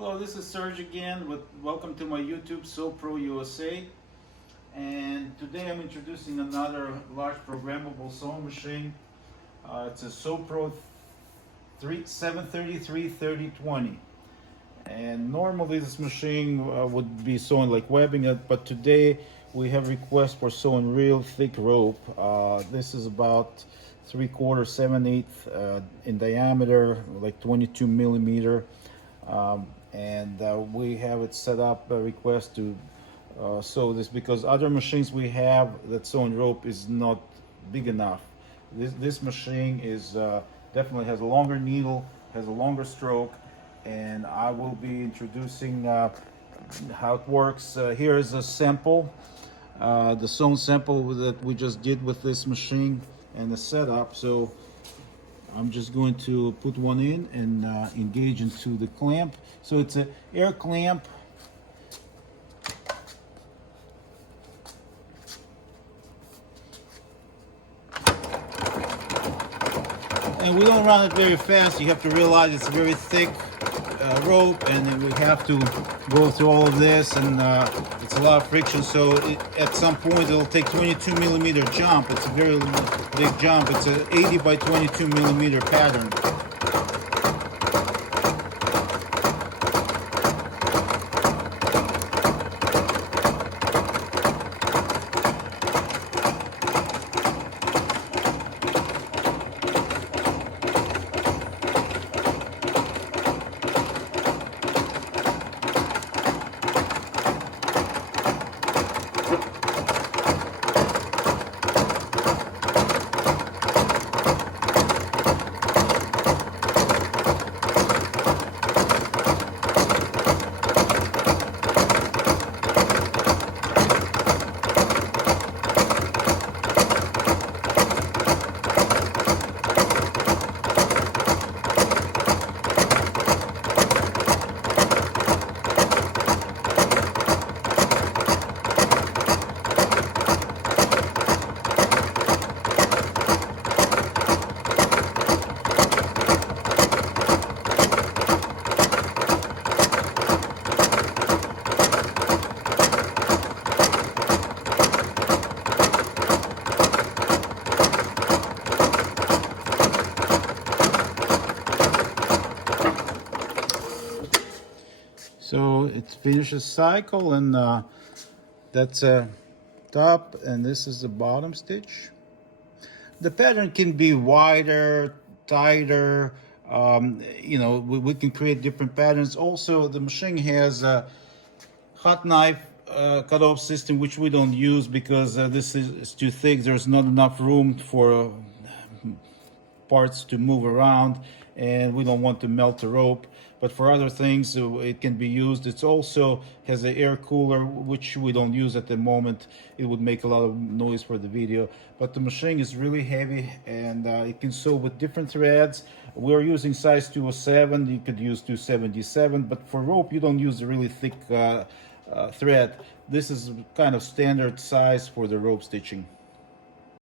Hello, this is Serge again. Welcome to my YouTube SEWPRO USA. And today I'm introducing another large programmable sewing machine. It's a SEWPRO 733-3020. And normally this machine would be sewing like webbing it, but today we have requests for sewing real thick rope. This is about 3/4, 7/8 in diameter, like 22 millimeter. We have it set up a request to sew this because other machines we have that sewing rope is not big enough. This machine is definitely has a longer needle, has a longer stroke, and I will be introducing how it works. Here is a sample, the sewn sample that we just did with this machine and the setup. So I'm just going to put one in and engage into the clamp. So it's an air clamp. And we don't run it very fast. You have to realize it's a very thick rope, and then we have to go through all of this, and it's a lot of friction. So at some point it'll take 22 millimeter jump. It's a very big jump. It's an 80 by 22 millimeter pattern. So it finishes cycle, and that's a top, and this is the bottom stitch. The pattern can be wider, tighter. We can create different patterns. Also, the machine has a hot knife cut-off system, which we don't use because this is too thick. There's not enough room for parts to move around, and we don't want to melt the rope. But for other things it can be used. It also has an air cooler, which we don't use at the moment. It would make a lot of noise for the video, but the machine is really heavy, and it can sew with different threads. We're using size 207. You could use 277, but for rope you don't use a really thick thread. This is kind of standard size for the rope stitching.